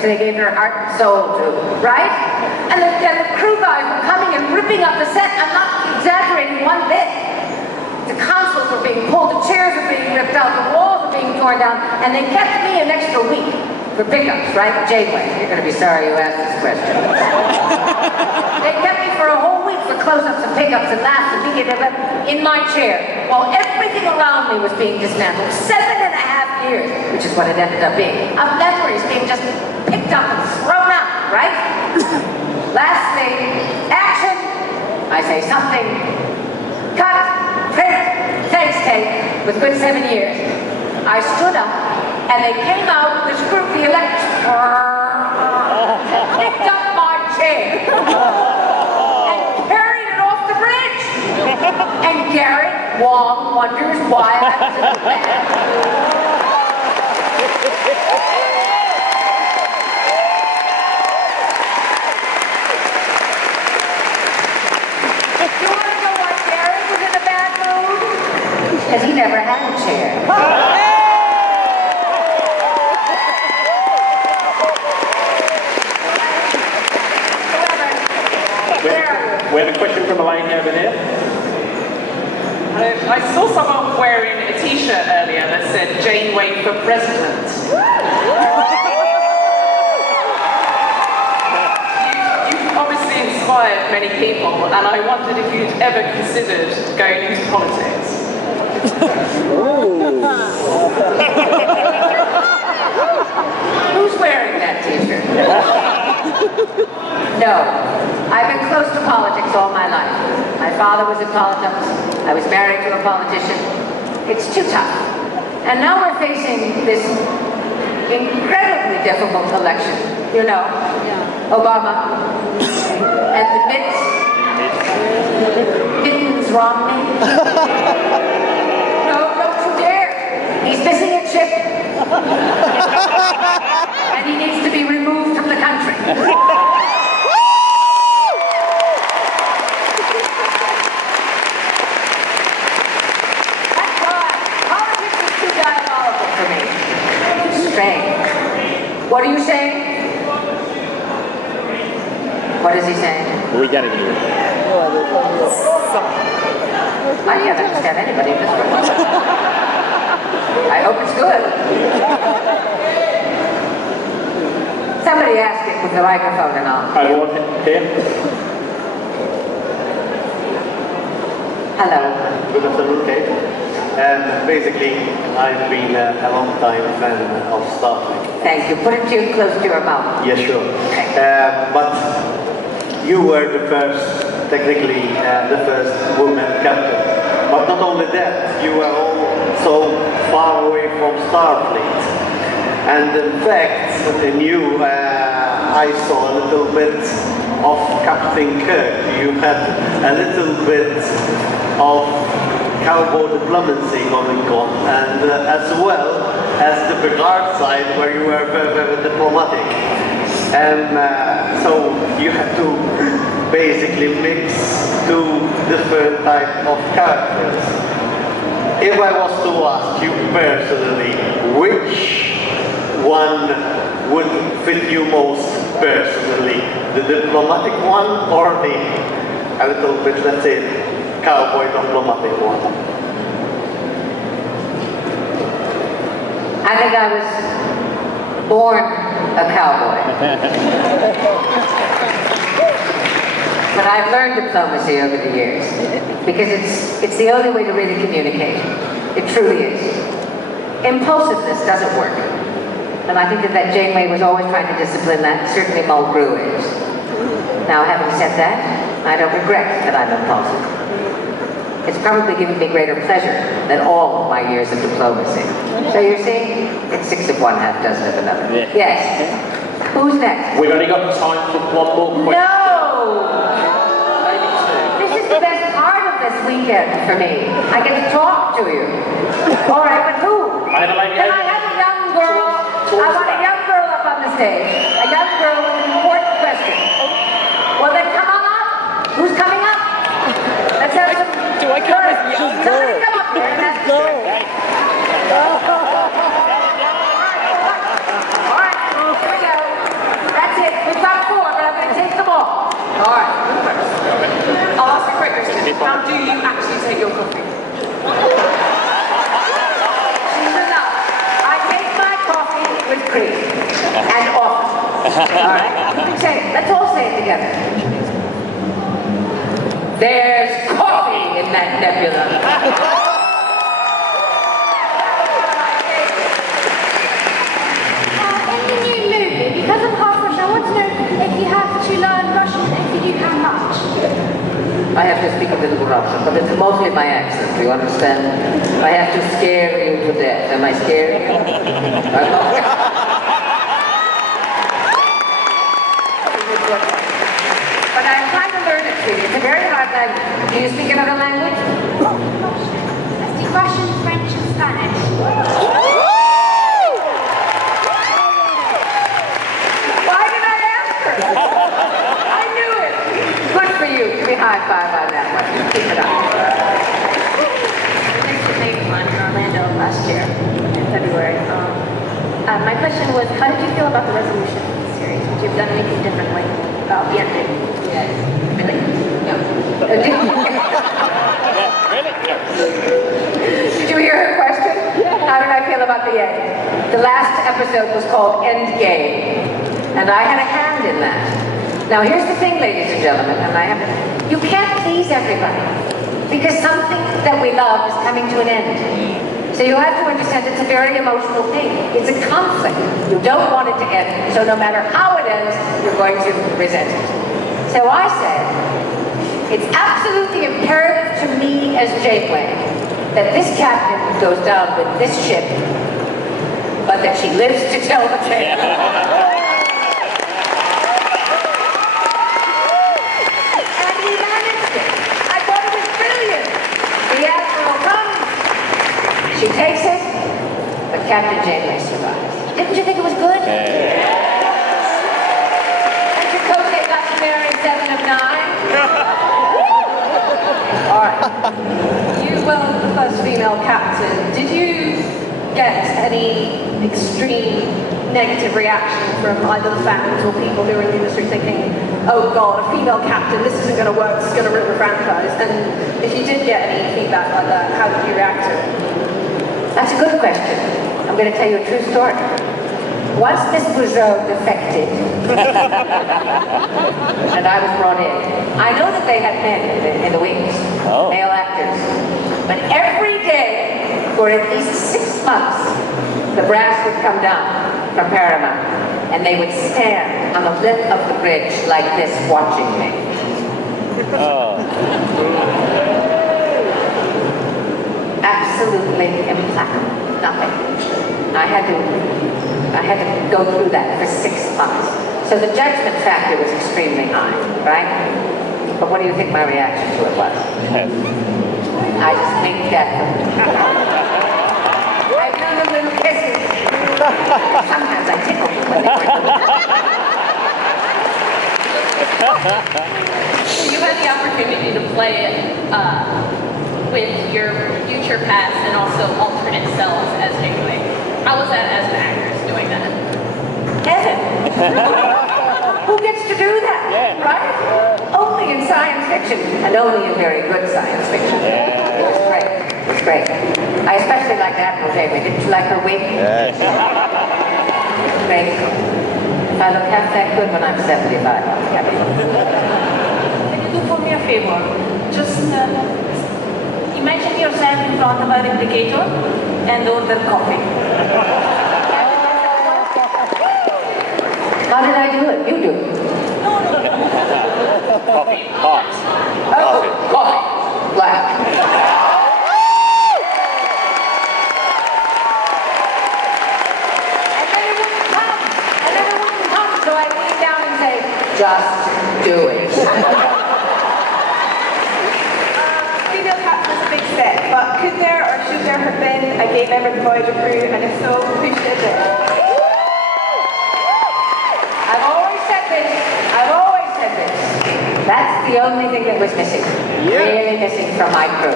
which they gave their heart and soul to, right? And the crew guys were coming and ripping up the set. I'm not exaggerating one bit. The consoles were being pulled, the chairs were being ripped out, the walls were being torn down, and they kept me an extra week for pickups, right? Janeway, you're going to be sorry you asked this question. They kept me for a whole week for close-ups and pickups and laughs and thinking about in my chair, while everything around me was being dismantled. 7.5 years, which is what it ended up being, of memories being just picked up and thrown out, right? Last thing, action. I say something. Cut. Print, thanks, Kate, with good 7 years. I stood up, and they came out with this group, the electric, picked up my chair, and carried it off the bridge. And Garrett Wong wonders why I was in the band. Because he never had a chair. We have a question from a lady over here. I saw someone wearing a t-shirt earlier that said Janeway for President. You've obviously inspired many people, and I wondered if you'd ever considered going into politics. Who's wearing that t-shirt? No. I've been close to politics all my life. My father was in politics. I was married to a politician. It's too tough. And now we're facing this incredibly difficult election. You know, Obama and the Mittens Romney. He's missing a chip. And he needs to be removed from the country. That's why politics is too diabolical for me. It's strange. What are you saying? What is he saying? We got it here. I can't understand anybody in this room. I hope it's good. Somebody ask it with the microphone and all. I want it here. Hello. Good afternoon, Kate. Basically, I've been a long time fan of Star Trek. Thank you. Put it close to your mouth. Yeah, sure. But you were the first, technically, the first woman captain. But not only that, you were also far away from Starfleet. And in fact, in you, I saw a little bit of Captain Kirk. You had a little bit of cowboy diplomacy going on, and as well as the Picard side, where you were very, very diplomatic. And so you had to basically mix two different types of characters. If I was to ask you personally, which one would fit you most personally? The diplomatic one or the, a little bit, let's say, cowboy diplomatic one? I think I was born a cowboy. But I've learned diplomacy over the years because it's the only way to really communicate. It truly is. Impulsiveness doesn't work. And I think that Janeway was always trying to discipline that. Certainly Mulgrew is. Now, having said that, I don't regret that I'm impulsive. It's probably given me greater pleasure than all of my years of diplomacy. So you're seeing, it's 6 of one, half dozen of another. Yeah. Yes. Who's next? We've only got time for one more question. No! Maybe two. This is the best part of this weekend for me. I get to talk to you. All right, but who? I have a lady. Can I have a young girl? I want a young girl up on the stage. A young girl with an important question. Well, then come on up. Who's coming up? Let's have some. Do I come with young girl? Somebody come up here and ask. Go. All right, here we go. How do you actually take your coffee? She's enough. I make my coffee with cream. And often. All right? You can say it. Let's all say it together. There's coffee in that nebula. In the new movie, because I'm half Russian, I want to know if you have to learn Russian, and if you do, how much? I have to speak a little Russian, but it's mostly my accent, do you understand? I have to scare you to death. Am I scaring you? I'm not. But I'm trying to learn it to you. It's a very hard language. Do you speak another language? I speak Russian, French, and Spanish. Why did I ask her? I knew it. Good for you. Give me a high five on that one. Keep it up. Thanks for making one in Orlando last year in February. My question was, how did you feel about the resolution series? Would you have done anything differently about the ending? Yes. Really? No. Did you hear her question? How did I feel about the end? The last episode was called Endgame, and I had a hand in that. Now here's the thing, ladies and gentlemen, you can't please everybody, because something that we love is coming to an end. So you have to understand it's a very emotional thing. It's a conflict. You don't want it to end, so no matter how it ends, you're going to resent it. So I said, it's absolutely imperative to me as Janeway that this captain goes down with this ship, but that she lives to tell the tale. And he managed it. I thought it was brilliant. The Admiral comes, she takes it, but Captain Janeway survives. Didn't you think it was good? And Chakotay got to marry 7 of 9. All right. You were the first female captain. Did you get any extreme negative reaction from either the fans or people who are in the industry thinking, oh God, a female captain, this isn't going to work, this is going to ruin the franchise? And if you did get any feedback like that, how did you react to it? That's a good question. I'm going to tell you a true story. Once Miss Bourgeot defected, and I was brought in, I know that they had men in the wings, male actors, but every day for at least 6 months, the brass would come down from Paramount, and they would stand on the lip of the bridge like this, watching me. Absolutely implacable. Nothing. I had to go through that for 6 months. So the judgment factor was extremely high, right? But what do you think my reaction to it was? I just winked at them. I blew them little kisses. Sometimes I tickled them when they were So you had the opportunity to play it with your future past and also alternate selves as Janeway. How was that as an actress doing that? Heaven. Who gets to do that? Right? Only in science fiction, and only in very good science fiction. It was great. It was great. I especially liked Admiral Janeway. Didn't you like her wig? Yes. Great. If I look half that good when I'm 75, I'll be happy. Can you do for me a favor? Just imagine yourself in front of a replicator and order coffee. How did I do it? You do it. Coffee. Hot. Oh, coffee. Black. And then it wouldn't come. So I lean down and say, just do it. Female captain is a big step, but could there or should there have been a gay member of the Voyager crew, and if so, who should it? I've always said this. That's the only thing that was missing. Really missing from my crew.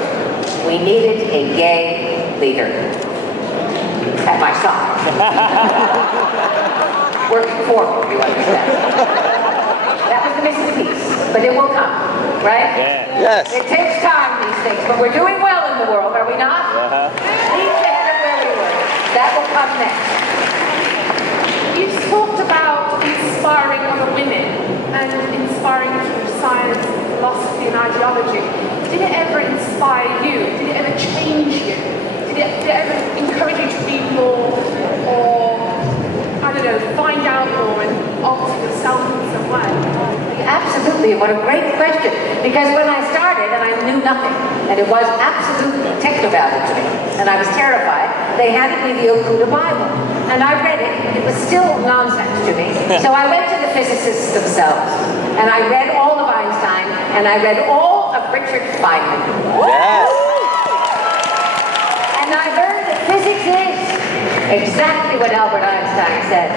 We needed a gay leader. At my side. Working for me, you understand. That was the missing piece, but it will come, right? Yeah. Yes. It takes time, these things, but we're doing well in the world, are we not? Leagues ahead of where we were. That will come next. You've talked about inspiring other women and inspiring through science, philosophy and ideology. Did it ever inspire you? Did it ever change you? Did it ever encourage you to read more or, I don't know, find out more and alter yourself in some way? Absolutely, what a great question. Because when I started, and I knew nothing, and it was absolute technobabble to me, and I was terrified, they handed me the Okuda Bible. And I read it, it was still nonsense to me. So I went to the physicists themselves, and I read all of Einstein, and I read all of Richard Feynman. Yes. And I learned that physics is exactly what Albert Einstein said.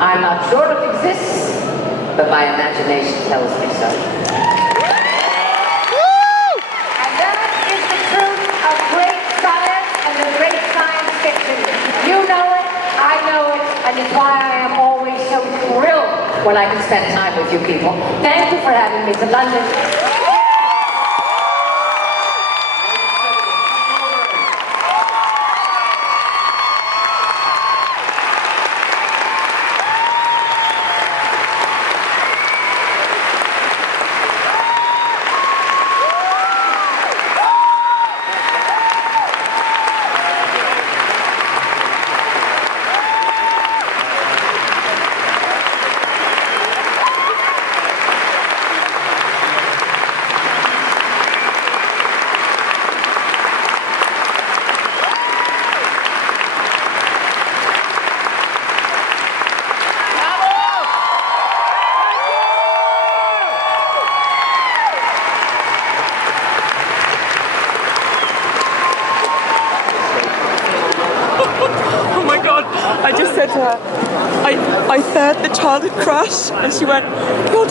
I'm not sure it exists, but my imagination tells me so. And that is the truth of great science and the great science fiction. You know it, I know it, and it's why I am always so thrilled when I can spend time with you people. Thank you for having me to London. Oh my god, I just said to her, I heard the child had crashed, and she went, "Your